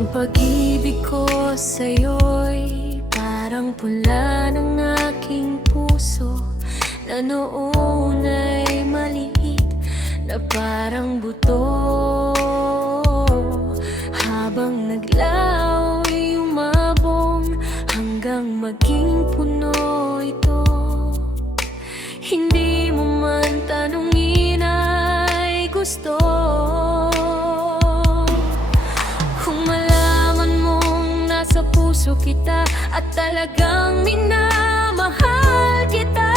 Ang pag-ibig ko sa'yo'y parang pula ng aking puso, na noon ay maliit na parang buto. Habang naglaway umabong hanggang maging puno ito. Hindi mo man tanungin ay gusto. Kung malaman mong nasa puso kita at talagang minamahal kita,